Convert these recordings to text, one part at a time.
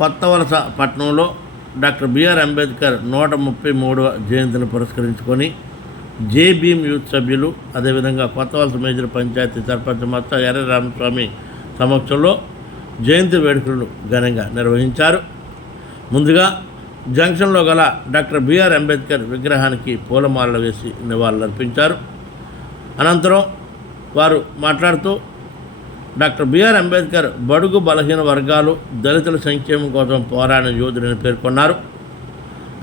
కొత్తవలస పట్టణంలో doctor BR Ambedkar 133వ జయంతిని పురస్కరించుకొని జేబీఎం యూత్ సభ్యులు, అదేవిధంగా కొత్తవలస మేజర్ పంచాయతీ సర్పంచ్ మత్త ఎర్ర రామస్వామి సమక్షంలో జయంతి వేడుకలను ఘనంగా నిర్వహించారు. ముందుగా జంక్షన్లో గల డాక్టర్ బిఆర్ అంబేద్కర్ విగ్రహానికి పూలమాలలు వేసి నివాళులర్పించారు. అనంతరం వారు మాట్లాడుతూ డాక్టర్ బిఆర్ అంబేద్కర్ బడుగు బలహీన వర్గాలు, దళితుల సంక్షేమం కోసం పోరాడిన యోధుడని పేర్కొన్నారు.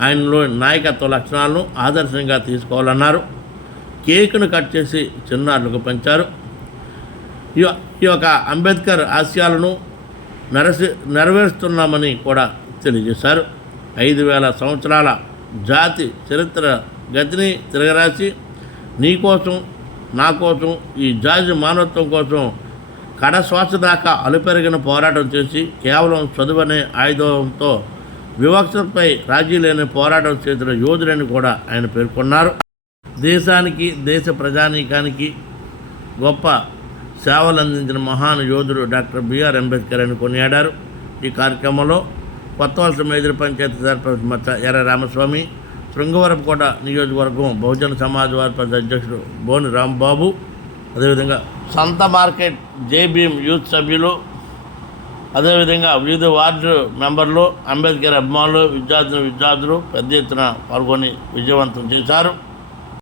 ఆయనలో నాయకత్వ లక్షణాలను ఆదర్శంగా తీసుకోవాలన్నారు. కేకును కట్ చేసి చిన్నారులకు పంచారు. ఈ యొక్క అంబేద్కర్ ఆశయాలను నెరవేరుస్తున్నామని కూడా తెలియజేశారు. 5,000 సంవత్సరాల జాతి చరిత్ర గతిని తిరగరాసి నీకోసం, నా కోసం, ఈ జాతి మానవత్వం కోసం కడశ్వాస దాకా అలుపెరిగిన పోరాటం చేసి కేవలం చదువనే ఆయుధంతో వివక్షతపై రాజీ లేని పోరాటం చేసిన యోధుడని కూడా ఆయన పేర్కొన్నారు. దేశానికి, దేశ ప్రజానీకానికి గొప్ప సేవలు అందించిన మహాన్ యోధుడు డాక్టర్ బిఆర్ అంబేద్కర్ అని కొనియాడారు. ఈ కార్యక్రమంలో కొత్తవలస మేజర్ పంచాయతీ సర్పంచ్ మత్త ఎర్ర రామస్వామి, శృంగవరపుకోట నియోజకవర్గం బహుజన సమాజ్ వారి అధ్యక్షుడు బోని రాంబాబు, అదేవిధంగా సంత మార్కెట్ జేబీఎం యూత్ సభ్యులు, అదేవిధంగా వివిధ వార్డు మెంబర్లు, అంబేద్కర్ అభిమానులు, విద్యార్థులు పెద్ద ఎత్తున పాల్గొని విజయవంతం చేశారు.